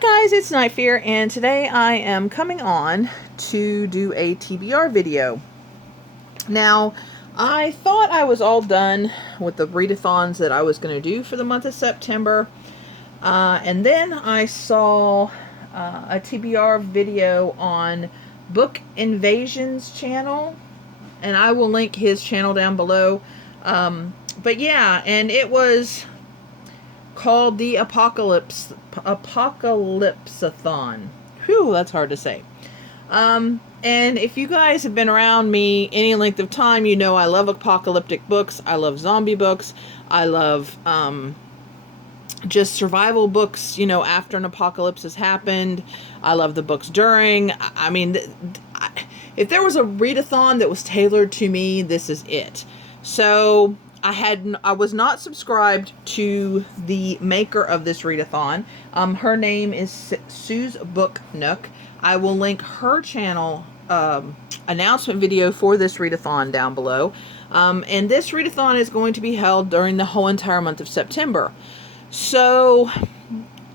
Hi guys, it's Night Fear, and today I am coming on to do a TBR video. Now, I thought I was all done with the readathons that I was going to do for the month of September, and then I saw a TBR video on Book Invasion's channel, and I will link his channel down below. But yeah, and it was called the Apocalypsathon. Whew, that's hard to say. And if you guys have been around me any length of time, you know I love apocalyptic books. I love zombie books. I love just survival books, you know, after an apocalypse has happened. I love the books during. I mean, if there was a readathon that was tailored to me, this is it. So I was not subscribed to the maker of this readathon. Her name is Sues Book Nook. I will link her channel announcement video for this readathon down below. And this readathon is going to be held during the whole entire month of September. So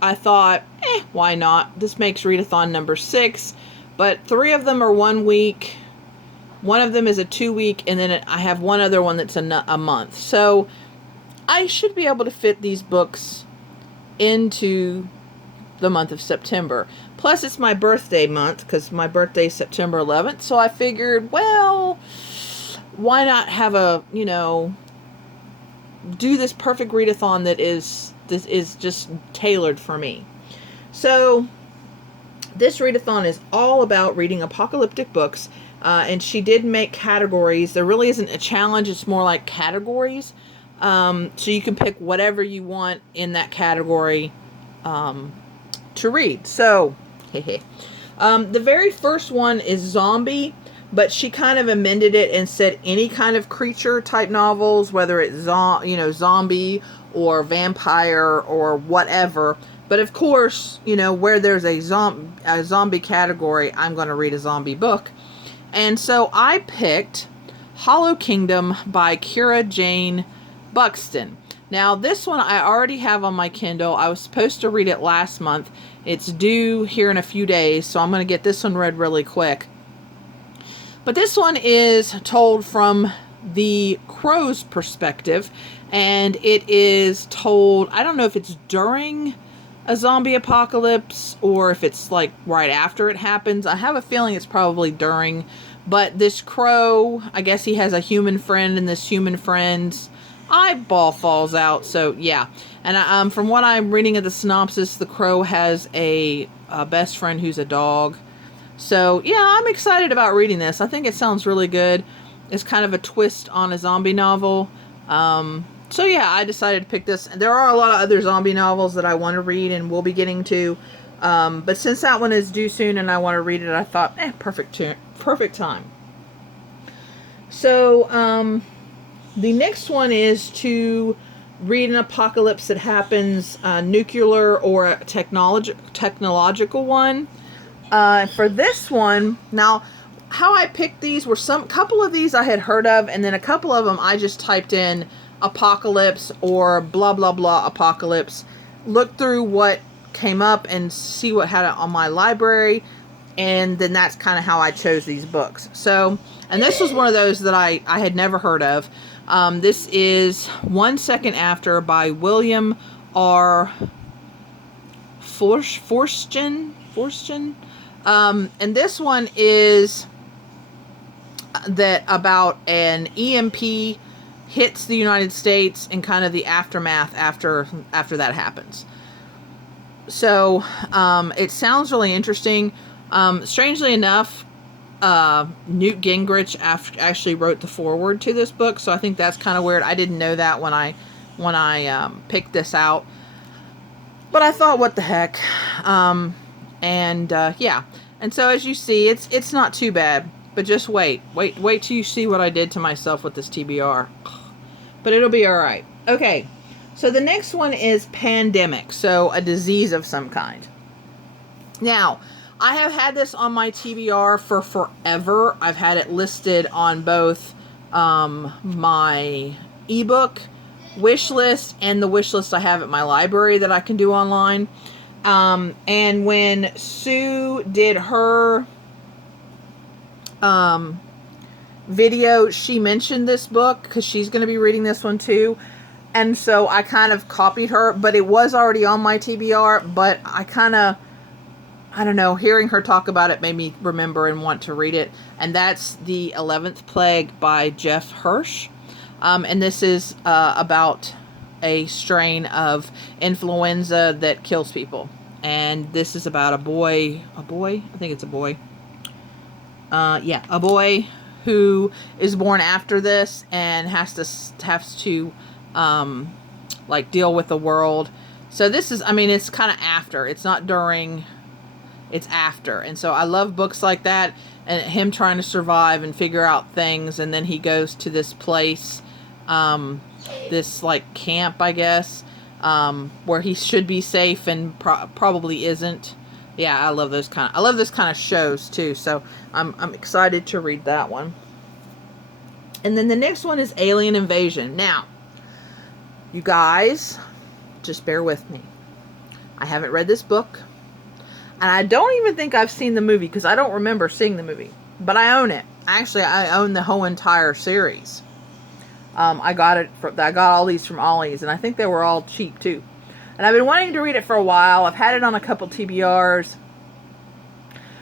I thought, why not? This makes readathon number 6, but 3 of them are 1 week. One of them is a 2-week, and then I have one other one that's a month. So I should be able to fit these books into the month of September. Plus, it's my birthday month, because my birthday is September 11th. So I figured, well, why not have do this perfect readathon that is just tailored for me. So this readathon is all about reading apocalyptic books. And she did make categories. There really isn't a challenge. It's more like categories. So you can pick whatever you want in that category to read. So, the very first one is zombie, but she kind of amended it and said any kind of creature type novels, whether it's zombie or vampire or whatever. But of course, where there's a zombie category, I'm going to read a zombie book. And so I picked Hollow Kingdom by Kira Jane Buxton. Now, this one I already have on my Kindle. I was supposed to read it last month. It's due here in a few days, so I'm going to get this one read really quick. But this one is told from the crow's perspective, and it is told, I don't know if it's during a zombie apocalypse or if it's like right after it happens. I have a feeling it's probably during, but this crow, I guess he has a human friend, and this human friend's eyeball falls out. So yeah, and from what I'm reading of the synopsis, the crow has a best friend who's a dog. So yeah, I'm excited about reading this. I think it sounds really good. It's kind of a twist on a zombie novel. So yeah, I decided to pick this. There are a lot of other zombie novels that I want to read and we'll be getting to. But since that one is due soon and I want to read it, I thought, perfect time. So, the next one is to read an apocalypse that happens, nuclear or a technological one. For this one, now, how I picked these were couple of these I had heard of, and then a couple of them I just typed in apocalypse or blah blah blah apocalypse, look through what came up and see what had it on my library, and then that's kind of how I chose these books. So, and this was one of those that I had never heard of. This is 1 Second After by William R. Forstchen. And this one is that about an EMP hits the United States and kind of the aftermath after that happens. So it sounds really interesting. Strangely enough, Newt Gingrich actually wrote the foreword to this book, so I think that's kind of weird. I didn't know that when I picked this out, but I thought, what the heck? Yeah. And so as you see, it's not too bad. But just wait till you see what I did to myself with this TBR. But it'll be alright. Okay, so the next one is pandemic, so a disease of some kind. Now, I have had this on my TBR for forever. I've had it listed on both my ebook wish list and the wish list I have at my library that I can do online. And when Sue did her video, she mentioned this book because she's going to be reading this one too. And so I kind of copied her, but it was already on my TBR, but I don't know, hearing her talk about it made me remember and want to read it. And that's The 11th Plague by Jeff Hirsch. And this is about a strain of influenza that kills people. And this is about a boy, I think it's a boy. A boy who is born after this and has to like deal with the world. So this is, it's kind of after. It's not during, it's after. And so I love books like that, and him trying to survive and figure out things. And then he goes to this place, this like camp, I guess, where he should be safe and probably isn't. Yeah, I love this kind of shows too. So I'm excited to read that one. And then the next one is Alien Invasion. Now, you guys, just bear with me. I haven't read this book, and I don't even think I've seen the movie because I don't remember seeing the movie. But I own it. Actually, I own the whole entire series. I got all these from Ollie's, and I think they were all cheap too. And I've been wanting to read it for a while. I've had it on a couple TBRs,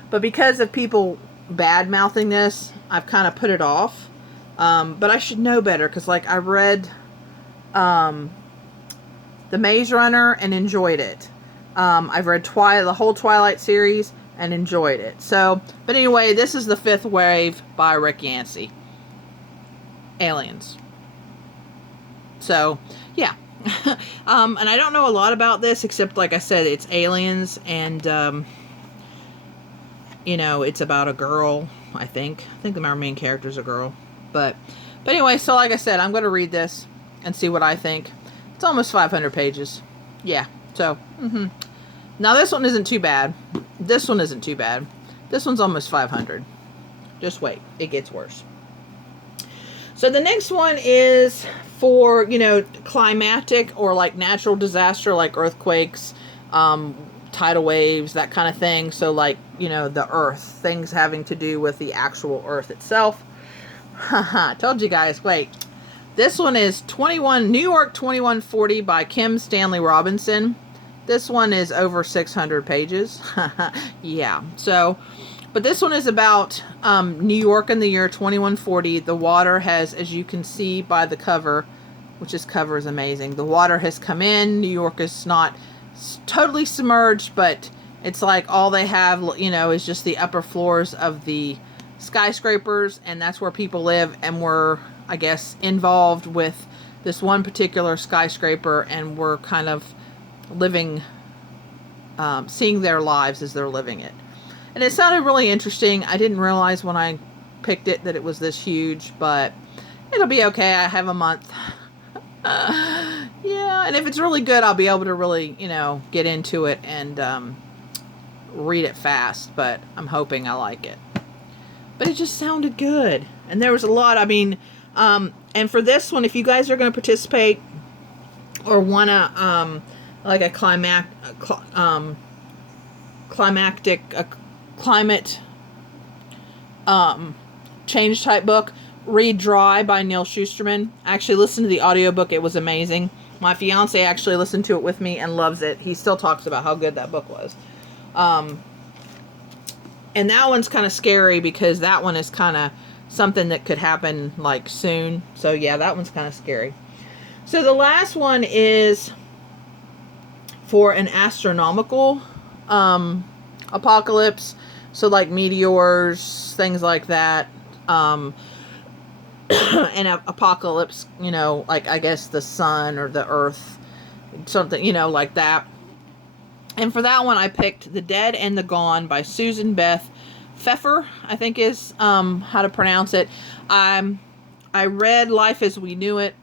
but because of people bad-mouthing this, I've kind of put it off. But I should know better, because like I read The Maze Runner and enjoyed it. I've read the whole Twilight series and enjoyed it. So, but anyway, this is The Fifth Wave by Rick Yancey. Aliens. So, yeah. And I don't know a lot about this, except like I said, it's aliens, and it's about a girl, I think our main character is a girl. But anyway, so like I said, I'm going to read this and see what I think. It's almost 500 pages. Yeah, so, Now this one isn't too bad. This one isn't too bad. This one's almost 500. Just wait, it gets worse. So the next one is for, climatic or like natural disaster, like earthquakes, tidal waves, that kind of thing. So like, the earth, things having to do with the actual earth itself. Haha, told you guys, wait. This one is New York 2140 by Kim Stanley Robinson. This one is over 600 pages. Yeah, so, but this one is about New York in the year 2140. The water has, as you can see by the cover, which this cover is amazing, the water has come in. New York is not totally submerged, but it's like all they have, is just the upper floors of the skyscrapers, and that's where people live, and we're, I guess, involved with this one particular skyscraper, and we're kind of living, seeing their lives as they're living it. And it sounded really interesting. I didn't realize when I picked it that it was this huge, but it'll be okay. I have a month. Yeah, and if it's really good, I'll be able to really, get into it and read it fast, but I'm hoping I like it. But it just sounded good. And there was a lot, and for this one, if you guys are going to participate or want to, like a climate change type book, read Dry by Neil Shusterman. I actually listened to the audiobook. It was amazing. My fiance actually listened to it with me and loves it. He still talks about how good that book was. And that one's kind of scary because that one is kind of something that could happen like soon. So yeah, that one's kind of scary. So the last one is for an astronomical apocalypse. So like meteors, things like that. And apocalypse, like I guess the sun or the earth, something, like that. And for that one, I picked The Dead and the Gone by Susan Beth Pfeffer, I think is how to pronounce it. I read Life as We Knew It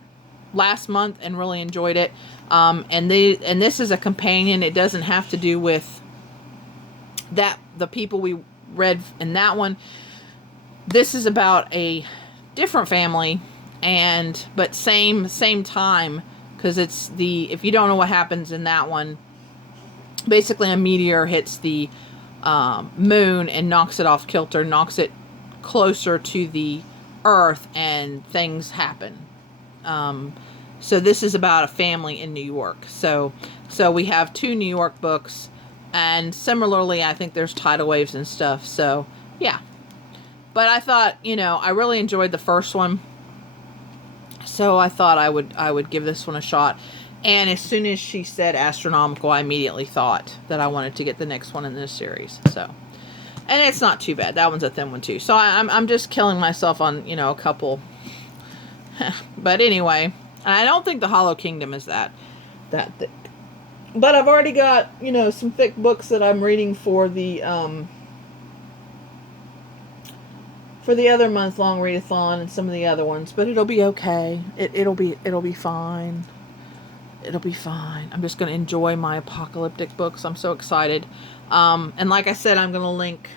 last month and really enjoyed it. And this is a companion. It doesn't have to do with the people we read in that one. This is about a different family, but same time, because if you don't know what happens in that one, basically a meteor hits the moon and knocks it off kilter, knocks it closer to the Earth, and things happen. So this is about a family in New York. So we have 2 New York books, and similarly, I think there's tidal waves and stuff. So yeah, but I thought, I really enjoyed the first one, so I thought I would give this one a shot. And as soon as she said Astronomical, I immediately thought that I wanted to get the next one in this series. So, and it's not too bad. That one's a thin one too. So I'm just killing myself on, a couple. But anyway, I don't think the Hollow Kingdom is that thick. But I've already got, some thick books that I'm reading for the other month-long readathon and some of the other ones. But it'll be okay. It'll be fine. It'll be fine. I'm just going to enjoy my apocalyptic books. I'm so excited. And like I said, I'm going to link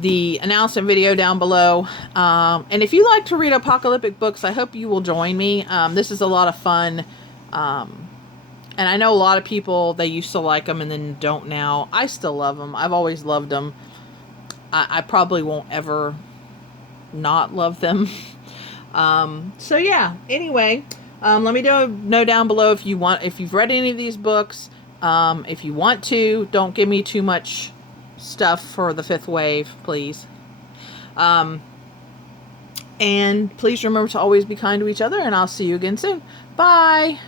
the announcement video down below. And if you like to read apocalyptic books, I hope you will join me. This is a lot of fun. And I know a lot of people, they used to like them and then don't now. I still love them. I've always loved them. I probably won't ever not love them. So yeah, anyway, let me know down below if you've read any of these books. If you want to, don't give me too much stuff for the 5th wave, please. And please remember to always be kind to each other, and I'll see you again soon. Bye!